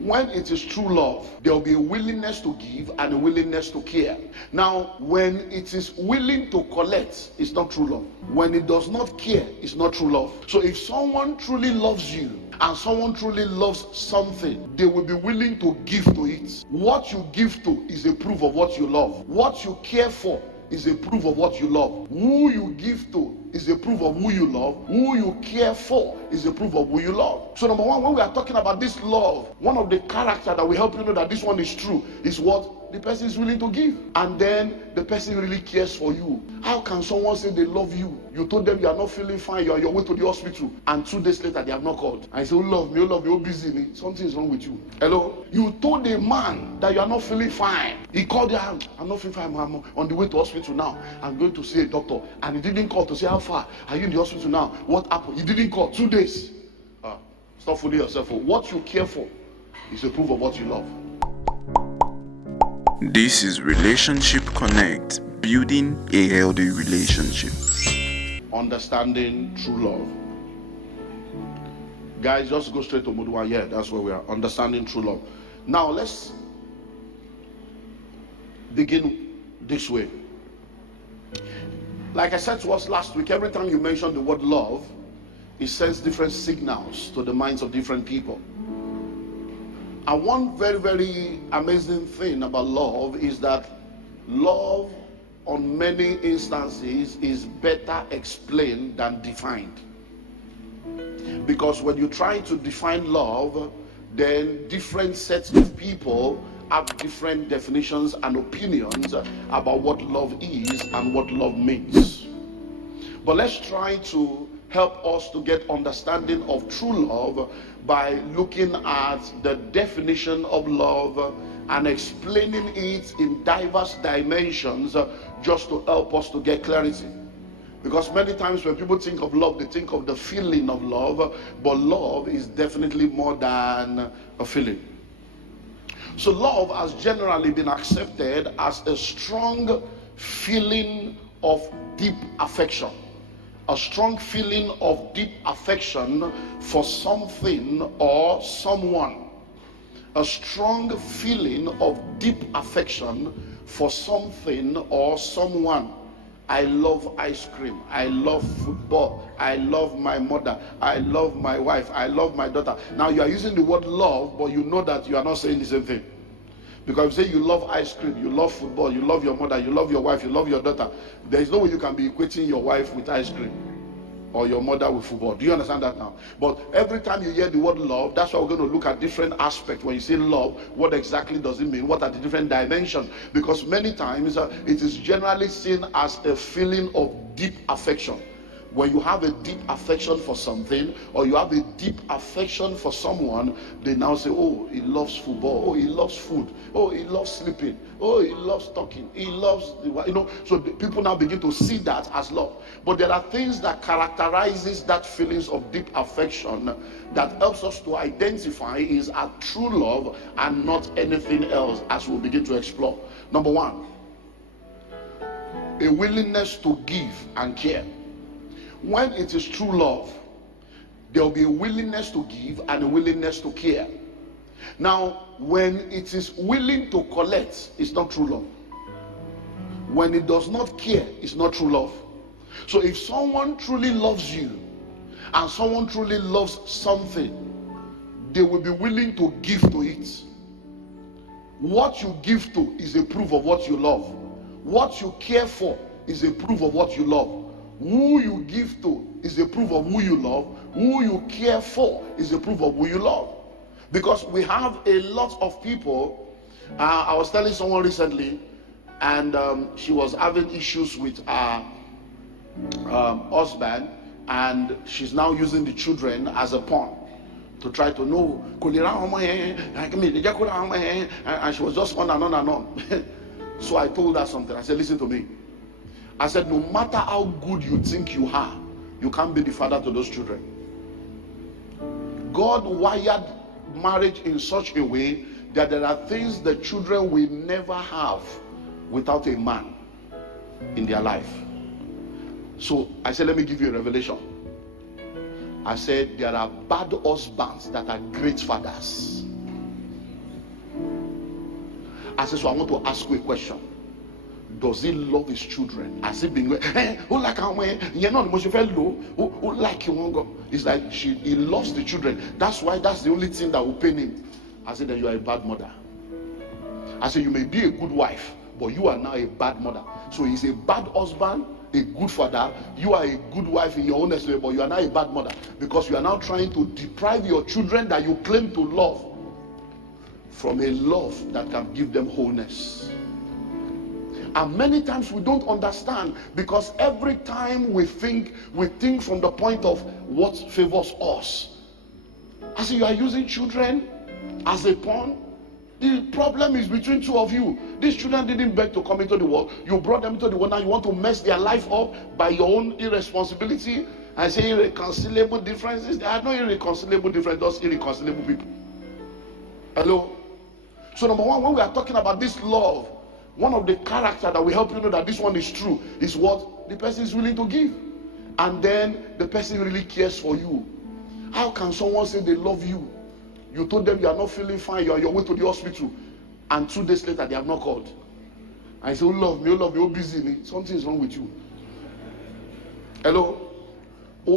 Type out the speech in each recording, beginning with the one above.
When it is true love, there will be a willingness to give and a willingness to care. Now, when it is willing to collect, it's not true love. When it does not care, it's not true love. So if someone truly loves you and someone truly loves something, they will be willing to give to it. What you give to is a proof of what you love. What you care for is a proof of what you love. Who you give to is a proof of who you love. Who you care for is a proof of who you love. So number one, when we are talking about this love, one of the character that will help you know that this one is true is what the person is willing to give, and then the person really cares for you. How can someone say they love you? You told them you are not feeling fine, you are on your way to the hospital, and 2 days later they have not called. I say, oh love me, oh busy. Something is wrong with you. Hello? You told a man that you are not feeling fine. He called you, I'm not feeling fine, I'm on the way to hospital now. I'm going to see a doctor. And he didn't call to say, how far are you in the hospital now? What happened? He didn't call. 2 days. Stop fooling yourself. What you care for is a proof of what you love. This is Relationship Connect, building a healthy relationship. Understanding true love. Guys, just go straight to mode 1. Yeah, that's where we are. Understanding true love. Now, let's begin this way. Like I said to us last week, every time you mention the word love, it sends different signals to the minds of different people. And one very, very amazing thing about love is that love on many instances is better explained than defined. Because when you try to define love, then different sets of people have different definitions and opinions about what love is and what love means. But let's try to help us to get understanding of true love by looking at the definition of love and explaining it in diverse dimensions just to help us to get clarity. Because many times when people think of love, they think of the feeling of love, but love is definitely more than a feeling. So love has generally been accepted as a strong feeling of deep affection. A strong feeling of deep affection for something or someone. A strong feeling of deep affection for something or someone. I love ice cream. I love football. I love my mother. I love my wife. I love my daughter. Now you are using the word love, but you know that you are not saying the same thing. Because if you say you love ice cream, you love football, you love your mother, you love your wife, you love your daughter, there is no way you can be equating your wife with ice cream or your mother with football. Do you understand that now? But every time you hear the word love, that's why we're going to look at different aspects. When you say love, what exactly does it mean? What are the different dimensions? Because many times it is generally seen as a feeling of deep affection. When you have a deep affection for something, or you have a deep affection for someone, they now say, oh, he loves football, oh, he loves food, oh, he loves sleeping, oh, he loves talking, he loves, so the people now begin to see that as love. But there are things that characterizes that feelings of deep affection that helps us to identify is a true love and not anything else, as we'll begin to explore. Number one, a willingness to give and care. When it is true love, there will be a willingness to give and a willingness to care. Now, when it is willing to collect, it's not true love. When it does not care, it's not true love. So if someone truly loves you and someone truly loves something, they will be willing to give to it. What you give to is a proof of what you love. What you care for is a proof of what you love. Who you give to is a proof of who you love. Who you care for is a proof of who you love. Because we have a lot of people. I was telling someone recently, and she was having issues with her husband, and she's now using the children as a pawn to try to know. And she was just on and on and on. So I told her something. I said, listen to me. I said, no matter how good you think you are, you can't be the father to those children. God wired marriage in such a way that there are things the children will never have without a man in their life. So I said, let me give you a revelation. I said, there are bad husbands that are great fathers. I said, so I want to ask you a question. Does he love his children? Has he been who like you're not who like you won't go? It's like he loves the children. That's why that's the only thing that will pain him. I said, then you are a bad mother. I said, you may be a good wife, but you are now a bad mother. So he's a bad husband, a good father. You are a good wife in your own estate, but you are now a bad mother, because you are now trying to deprive your children that you claim to love from a love that can give them wholeness. And many times we don't understand, because every time we think from the point of what favors us. I say, you are using children as a pawn. The problem is between two of you. These children didn't beg to come into the world. You brought them into the world. Now you want to mess their life up by your own irresponsibility. I say irreconcilable differences. There are no irreconcilable differences, just irreconcilable people. Hello? So number one, when we are talking about this love, one of the character that will help you know that this one is true is what the person is willing to give. And then the person really cares for you. How can someone say they love you? You told them you are not feeling fine, you are on your way to the hospital, and 2 days later they have not called. I say, oh love me, oh busy. Something is wrong with you. Hello? The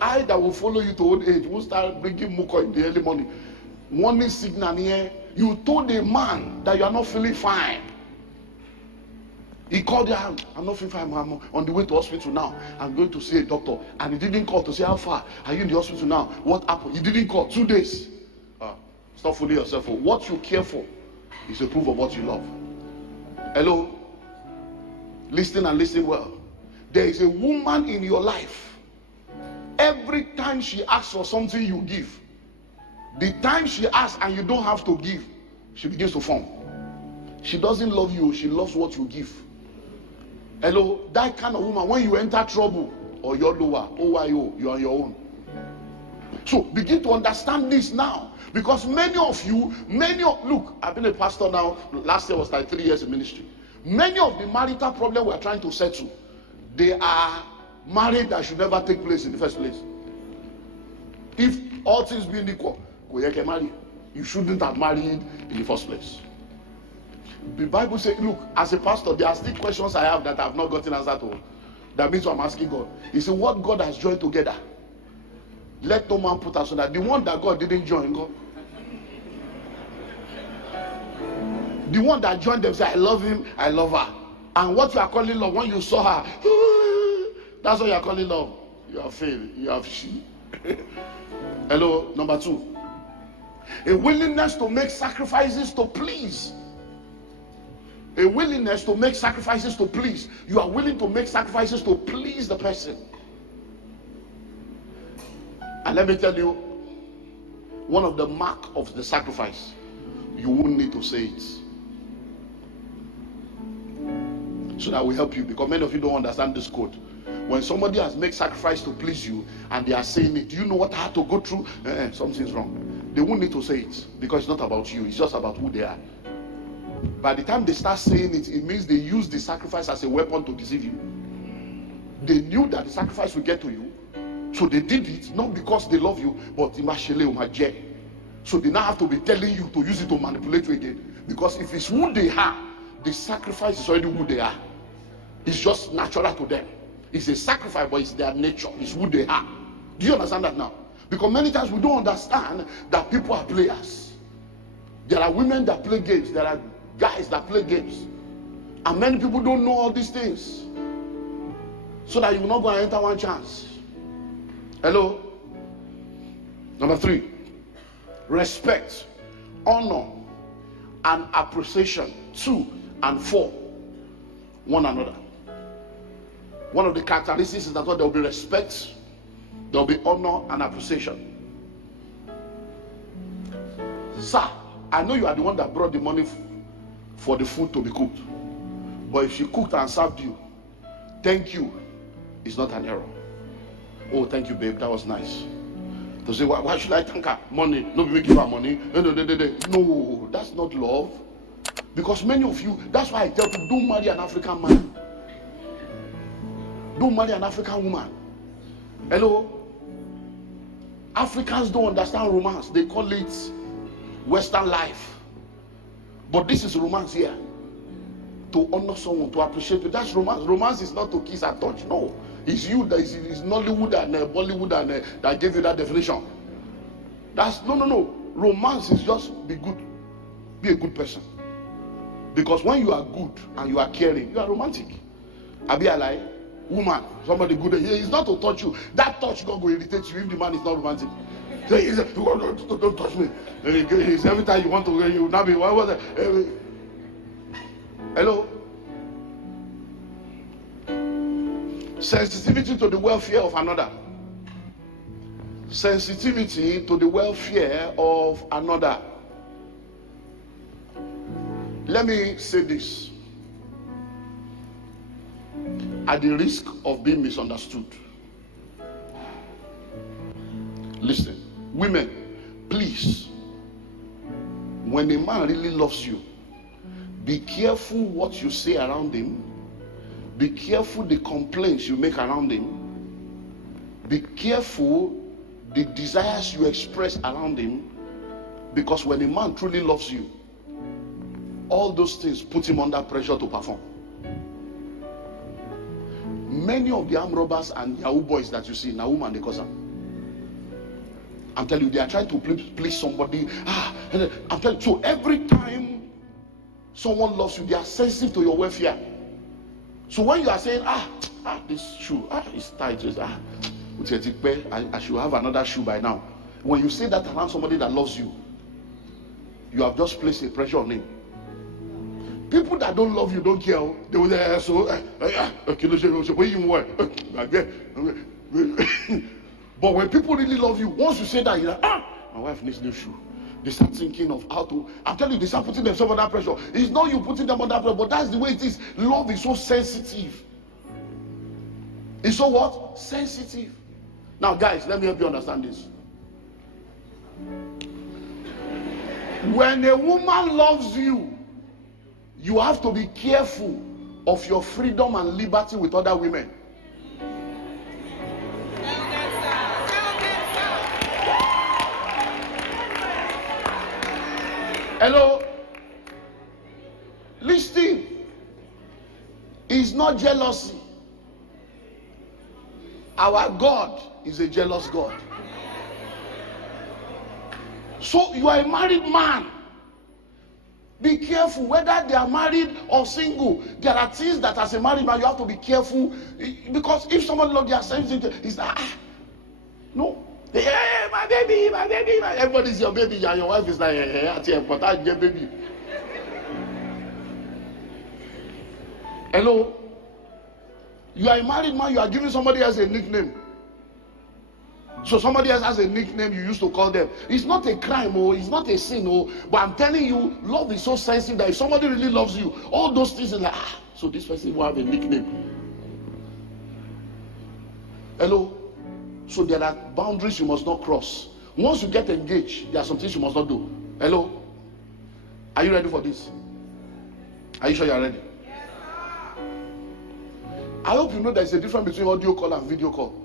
eye that will follow you to old age will start bringing muko in the early morning. Warning signal here. You told a man that you are not feeling fine. He called you, I'm not feeling fine, I'm on the way to hospital now. I'm going to see a doctor. And he didn't call to say, how far are you in the hospital now? What happened? He didn't call. 2 days. Stop fooling yourself. What you care for is a proof of what you love. Hello? Listen and listen well. There is a woman in your life. Every time she asks for something, you give. The time she asks and you don't have to give, she begins to form. She doesn't love you, she loves what you give. Hello, that kind of woman, when you enter trouble, or you're lower, you're on your own. So begin to understand this now, because many of you, look, I've been a pastor now. Last year was like 3 years in ministry. Many of the marital problems we're trying to settle, they are marriage that should never take place in the first place. If all things being equal, you shouldn't have married in the first place. The Bible says, look, as a pastor, there are still questions I have that I have not gotten answer to. That means I'm asking God. He said, what God has joined together, let no man put asunder. The one that God didn't join, God. The one that joined them said, I love him, I love her. And what you are calling love, when you saw her, that's what you are calling love. You have failed. You have she. Hello, number 2. A willingness to make sacrifices to please. A willingness to make sacrifices to please. You are willing to make sacrifices to please the person. And let me tell you, one of the mark of the sacrifice, you won't need to say it. So that will help you, because many of you don't understand this code. When somebody has made sacrifice to please you and they are saying it, do you know what I had to go through? Something's wrong. They won't need to say it, because it's not about you, it's just about who they are. By the time they start saying it, it means they use the sacrifice as a weapon to deceive you. They knew that the sacrifice will get to you, so they did it not because they love you, but so they now have to be telling you to use it to manipulate you again. Because if it's who they are, the sacrifice is already who they are. It's just natural to them. It's a sacrifice, but it's their nature. It's who they are. Do you understand that now? Because many times we don't understand that people are players. There are women that play games. There are guys that play games. And many people don't know all these things. So that you're not going to enter one chance. Hello? Number 3. Respect, honor, and appreciation to and for one another. One of the characteristics is that there will be respect, there will be honor and appreciation. Sir, I know you are the one that brought the money for the food to be cooked. But if she cooked and served you, thank you is not an error. Oh, thank you, babe, that was nice. To say, why should I thank her? Money, no, we give her money. No, that's not love. Because many of you, that's why I tell you, don't marry an African man. Don't marry an African woman. Hello? Africans don't understand romance. They call it Western life. But this is romance here. To honor someone, to appreciate you. That's romance. Romance is not to kiss and touch. No. It's you that is Nollywood and Bollywood and that gave you that definition. That's no. Romance is just be good. Be a good person. Because when you are good and you are caring, you are romantic. I be a lie. Woman, somebody good. It's not to touch you. That touch God will irritate you if the man is not romantic. Don't touch me. Every time you want to, you now be what was it? Hello. Sensitivity to the welfare of another. Sensitivity to the welfare of another. Let me say this at the risk of being misunderstood. Listen, women, please, when a man really loves you, be careful what you say around him. Be careful the complaints you make around him. Be careful the desires you express around him. Because when a man truly loves you, all those things put him under pressure to perform. Many of the armed robbers and Yahoo boys that you see, now woman they cause them. I'm telling you, they are trying to please somebody. I'm telling you, so every time someone loves you, they are sensitive to your welfare. So when you are saying, this shoe, is tight, I should have another shoe by now. When you say that around somebody that loves you, you have just placed a pressure on him. People that don't love you don't care. They will say, but when people really love you, once you say that, you're like, my wife needs new shoe. They start thinking of how to. I'm telling you, they start putting themselves under pressure. It's not you putting them under pressure, but that's the way it is. Love is so sensitive. It's so what? Sensitive. Now, guys, let me help you understand this. When a woman loves you, you have to be careful of your freedom and liberty with other women. Hello? Listen. It's not jealousy. Our God is a jealous God. So you are a married man. Be careful whether they are married or single. There are things that as a married man you have to be careful, because if somebody loves their sensitive, it's like no. Hey, my baby, everybody's your baby, and your wife is like, but I get baby. Hello? You are a married man, you are giving somebody else a nickname. So somebody else has a nickname you used to call them. It's not a crime, it's not a sin, but I'm telling you, love is so sensitive that if somebody really loves you, all those things are like, so this person will have a nickname. Hello? So there are boundaries you must not cross. Once you get engaged, there are some things you must not do. Hello? Are you ready for this? Are you sure you are ready? Yes, sir. I hope you know there's a difference between audio call and video call.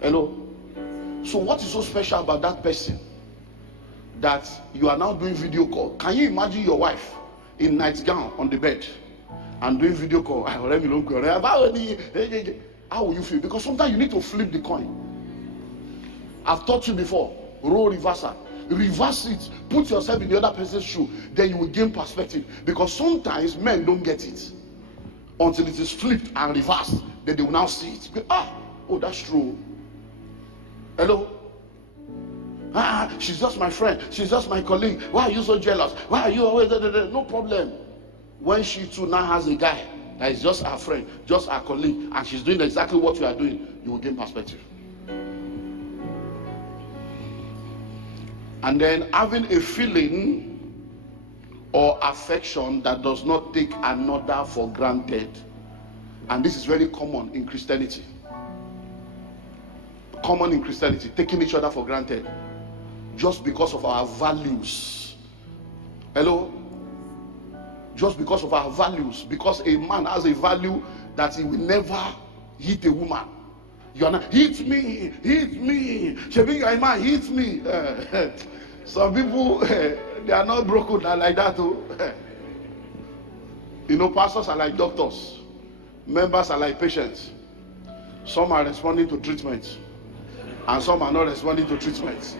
Hello? So what is so special about that person that you are now doing video call? Can you imagine your wife in nightgown on the bed and doing video call? How will you feel? Because sometimes you need to flip the coin. I've taught you before. Role reversal. Reverse it. Put yourself in the other person's shoe. Then you will gain perspective. Because sometimes men don't get it until it is flipped and reversed. Then they will now see it. Oh, that's true. Hello? She's just my friend. She's just my colleague. Why are you so jealous? Why are you always... No problem. When she too now has a guy that is just her friend, just her colleague, and she's doing exactly what you are doing, you will gain perspective. And then having a feeling or affection that does not take another for granted. And this is very common in Christianity. Common in Christianity, taking each other for granted just because of our values. Hello? Just because of our values. Because a man has a value that he will never hit a woman. You are not, hit me, hit me. Shebi, you are a man, hit me. Some people, they are not broken like that. Oh. You know, pastors are like doctors, members are like patients. Some are responding to treatment, and some are not responding to treatment.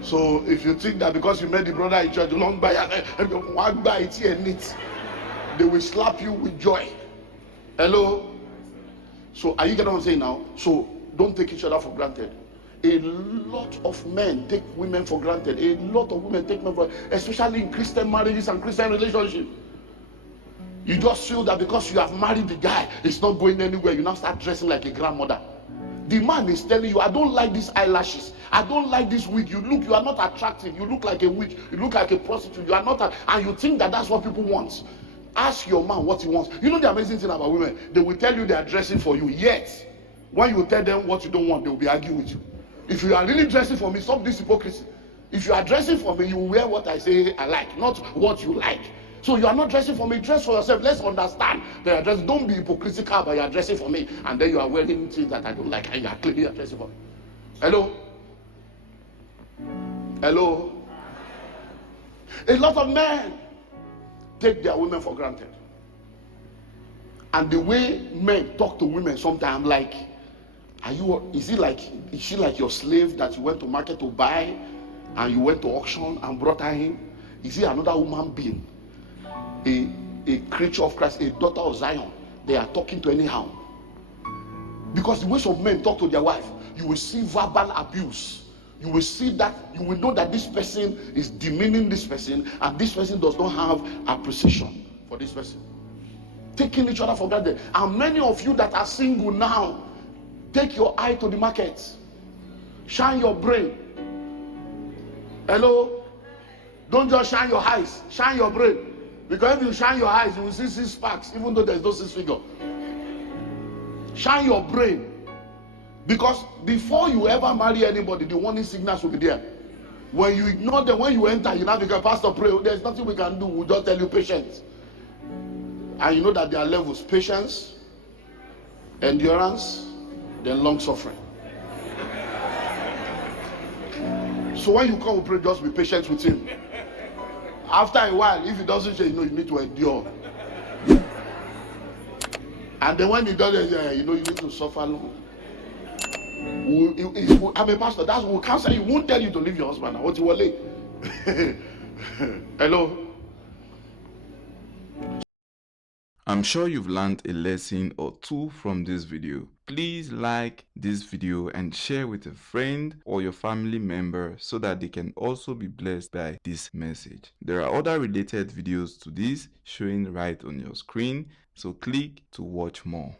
So if you think that because you met the brother in church, long by it, they will slap you with joy. Hello? So are you getting what I'm saying now? So don't take each other for granted. A lot of men take women for granted. A lot of women take men for granted, especially in Christian marriages and Christian relationships. You just feel that because you have married the guy, it's not going anywhere. You now start dressing like a grandmother. The man is telling you, I don't like these eyelashes. I don't like this wig. You are not attractive. You look like a witch. You look like a prostitute. You are not, and you think that that's what people want. Ask your man what he wants. You know the amazing thing about women? They will tell you they are dressing for you. Yet, when you tell them what you don't want, they will be arguing with you. If you are really dressing for me, stop this hypocrisy. If you are dressing for me, you will wear what I say I like, not what you like. So you are not dressing for me, dress for yourself. Let's understand that you are dressing. Don't be hypocritical, but you are dressing for me, and then you are wearing things that I don't like, and you are claiming you are dressing for me. Hello? Hello? A lot of men take their women for granted. And the way men talk to women sometimes, like, is she like your slave that you went to market to buy, and you went to auction and brought her in? Is he another human being? A creature of Christ, a daughter of Zion? They are talking to anyhow. Because the way some men talk to their wife, you will see verbal abuse. You will see that, you will know that this person is demeaning this person, and this person does not have appreciation for this person. Taking each other for granted. And many of you that are single now, take your eye to the market. Shine your brain. Hello? Don't just shine your eyes, shine your brain. Because if you shine your eyes, you will see 6 sparks, even though there's no 6 figure. Shine your brain. Because before you ever marry anybody, the warning signals will be there. When you ignore them, when you enter, you now become pastor, pray. There's nothing we can do. We'll just tell you patience. And you know that there are levels: patience, endurance, then long suffering. So when you come, pray, just be patient with him. After a while, if he doesn't change, you need to endure. And then when he does it, you need to suffer long. I'm a pastor. That's what counsel you. Won't tell you to leave your husband. What you will late. Hello. I'm sure you've learned a lesson or two from this video. Please like this video and share with a friend or your family member so that they can also be blessed by this message. There are other related videos to this showing right on your screen, so click to watch more.